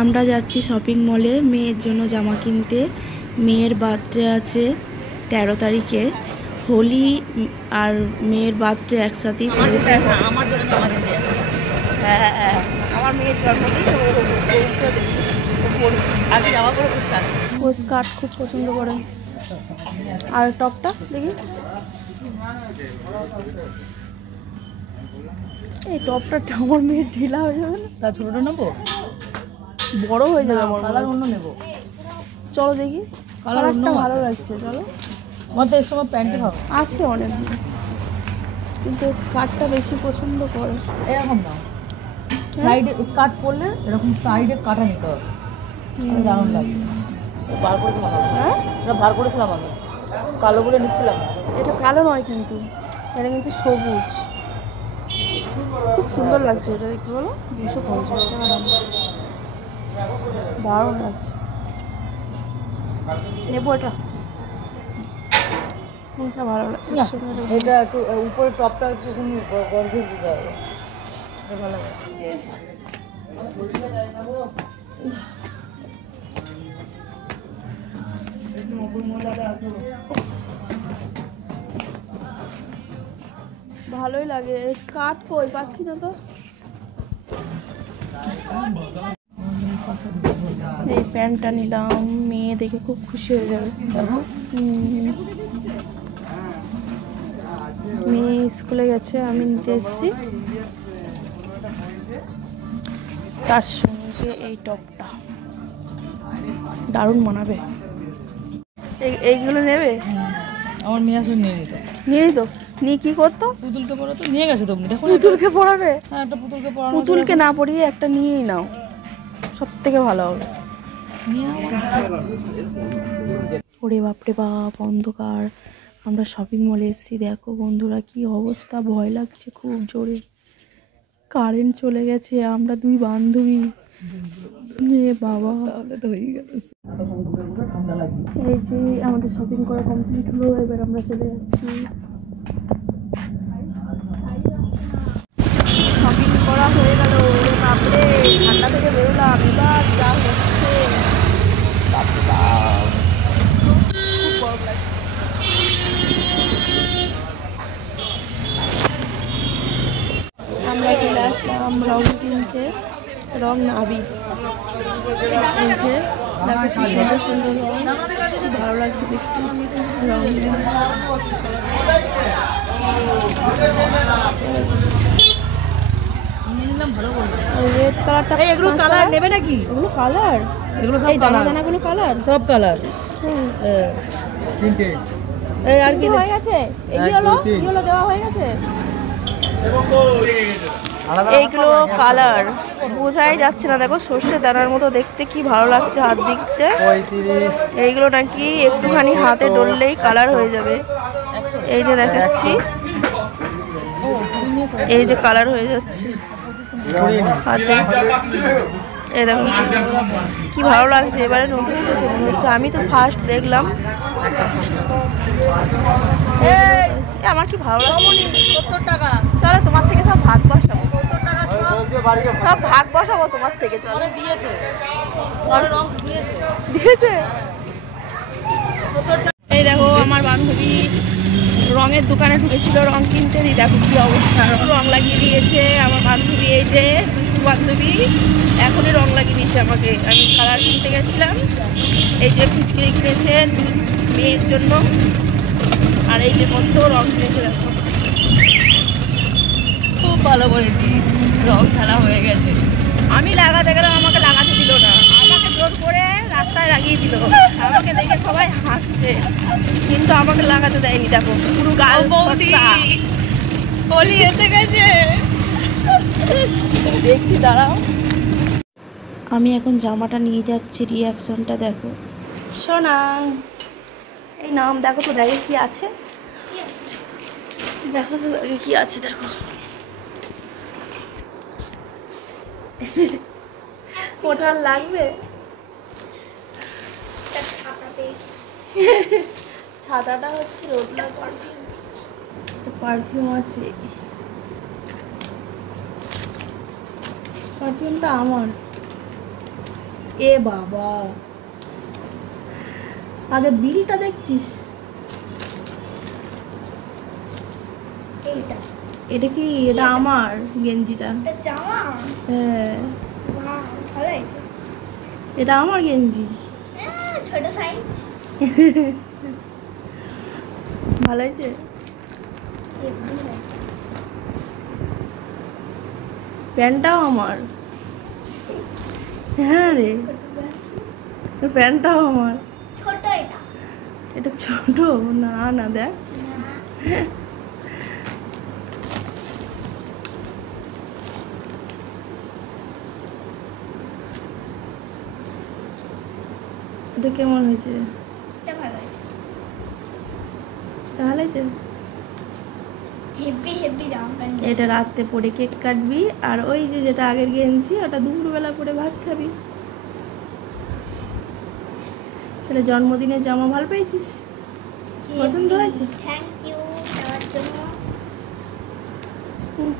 আমরা যাচ্ছি শপিং মলে মেয়ের জন্য জামা কিনতে। মেয়ের বার্থডে আছে 13 তারিখে। হোলি আর মেয়ের বার্থডে একসাথেই পড়েছে। আমার জন্য জামা কিনতে যাচ্ছি। হ্যাঁ, আমার মেয়ের জন্মদিন আগে জামা করে ও স্কার্ট খুব পছন্দ করে। আর টপটা দেখি, এই টপটা আমার মেয়ের ঢিলা হয়ে যাবে না? তা ছোটটা নেবো, বড় হয়ে যাবে। কালার অন্য নেবো। চলো দেখি, কালারটা ভালো লাগছে। চলো, আমার তো এর সময় প্যান্টে ভালো আছে অনেক, কিন্তু স্কার্টটা বেশি পছন্দ করে। এরকম না, সাইডে স্কার্ট পরলে এরকম সাইডে কাটা নিতে হবে, দারুণ লাগবে। বার করেছিলাম, হ্যাঁ এটা বার করেছিলাম আমি, কালো বলে নিচ্ছিলাম। এটা কালো নয় কিন্তু, এটা কিন্তু সবুজ, খুব সুন্দর লাগছে। এটা দেখতে বলো, 250 টাকা দাম, দারুণ লাগছে। নেবো এটা, কোনটা ভালো লাগছে? এটা একটু উপরে টপটা একটু গর্জিয়াস দিতে হবে, এটা ভালো লাগে। ভালোই লাগে। স্কার্ট কই পাচ্ছি না তো। এই প্যান্টটা নিলাম, মেয়ে দেখে খুব খুশি হয়ে যাবে। মেয়ে স্কুলে গেছে, আমি নিতে এসেছি। তার সঙ্গে এই টপটা দারুণ মানাবে। এইগুলো নেবে? আমার মেয়ে আসলে নিয়ে নিত, নিয়ে কি করতো? পুতুলকে পড়াতো, নিয়ে গেছে তো। দেখো, পুতুলকে পড়াবে? হ্যাঁ, একটা পুতুলকে পড়ানো। পুতুলকে না পড়িয়ে একটা নিয়েই নাও, সব থেকে ভালো হবে। ওরে বাপরে বাপ, অন্ধকার। আমরা শপিং মলে এসেছি, দেখো বন্ধুরা কি অবস্থা, ভয় লাগছে খুব জোরে। কারেন্ট চলে গেছে, আমরা দুই বান্ধবী, মেয়ে বাবা। এই যে আমাদের শপিং করা কমপ্লিট হলো, এবার আমরা চলে যাচ্ছি। শপিং করা হয়ে গেল, বাপরে ঠান্ডা থেকে বেরোলাম। এবার যা হচ্ছে, বাপরে বাপ, খুব গরম লাগছে। আমরা চলে আসলাম রং কিনতে, রং নাবি। এই যে দেখো কি সুন্দর সুন্দর রং, কি ভালো লাগছে দেখতে রং। রেড কালারটা, এগুলো কালার নেবে নাকি? এগুলো কালার, এগুলো এই দানা দানাগুলো কালার, সব কালার। এই আর কি হয়ে গেছে? এইগুলো দেওয়া হয়ে গেছে। এইগুলো কালার বোঝাই যাচ্ছে না, দেখো সর্ষে দানার মতো দেখতে, কি ভালো লাগছে হাত দিকতে। এইগুলো নাকি একটুখানি হাতে ডললেই কালার হয়ে যাবে। এই যে দেখাচ্ছি, এই যে কালার হয়ে যাচ্ছে হাতে। এই দেখো কি ভালো লাগছে, এবারে নতুন এসেছে মনে হচ্ছে, আমি তো ফার্স্ট দেখলাম। আমার কি ভালো লাগছে। 70 টাকা। চলো তোমার থেকে সব ভাগ বসাবো, সব ভাগ বসাবো তোমার থেকে। চলো, দিয়েছে রং দিয়েছে। এই দেখো আমার বান্ধবী রঙের দোকানে ঢুকেছিল রং কিনতে, দেখো কি অবস্থা, রং লাগিয়ে দিয়েছে আমার বান্ধবী। এই যে দুষ্টু বান্ধবী এখনই রং লাগিয়ে দিয়েছে আমাকে। আমি কালার কিনতে গেছিলাম, এই যে পিচকিরি কিনেছে মেয়ের জন্য, আর এই যে কত রং কিনেছে দেখো। খুব ভালো করেছি, রং খেলা হয়ে গেছে। আমি লাগাতে গেলাম, আমাকে লাগাতে দিল না, আমাকে জোর করে রাস্তায় লাগিয়ে দিল। আমাকে দেখে সবাই হাসছে, কিন্তু আমাকে লাগাতে দেয়নি। দেখো পুরো গাল হোলি এসে গেছে, দেখছি, দাঁড়াও। আমি এখন জামাটা নিয়ে যাচ্ছি, রিয়াকশনটা দেখো। সোনা, এই নাম দেখো তো, দেখে কি আছে, দেখো তো দেখে কি আছে, দেখো। ওটার লাগবে, ছাতাটা হচ্ছে রোদলা পারফিউম আছে, পারফিউমটা আমার। এ বাবা, আগে বিলটা দেখছিস? এইটা এটা কি? এটা আমার গেঞ্জিটা। এটা জামা। হ্যাঁ, বাহ, ভালো হয়েছে। এটা আমার গেঞ্জি। ছোট সাইজ। ভালো হয়েছে। প্যান্টটাও আমার। হ্যাঁ রে, প্যান্টটাও আমার। ছোট এটা। এটা ছোট না, না দেখ। এটা কেমন হয়েছে? এটা ভালো হয়েছে। ভালো হয়েছে। হেভি হেভি জামা প্যান্ট। এটা রাত্রে পরে কেক কাটবি, আর ওই যে যেটা আগের গেঞ্জি ওটা দুপুরবেলা পরে ভাত খাবি। তাহলে জন্মদিনের জামা ভালো পেয়েছিস? পছন্দ হয়েছে? থ্যাংক ইউ দেওয়ার জন্য। হুম।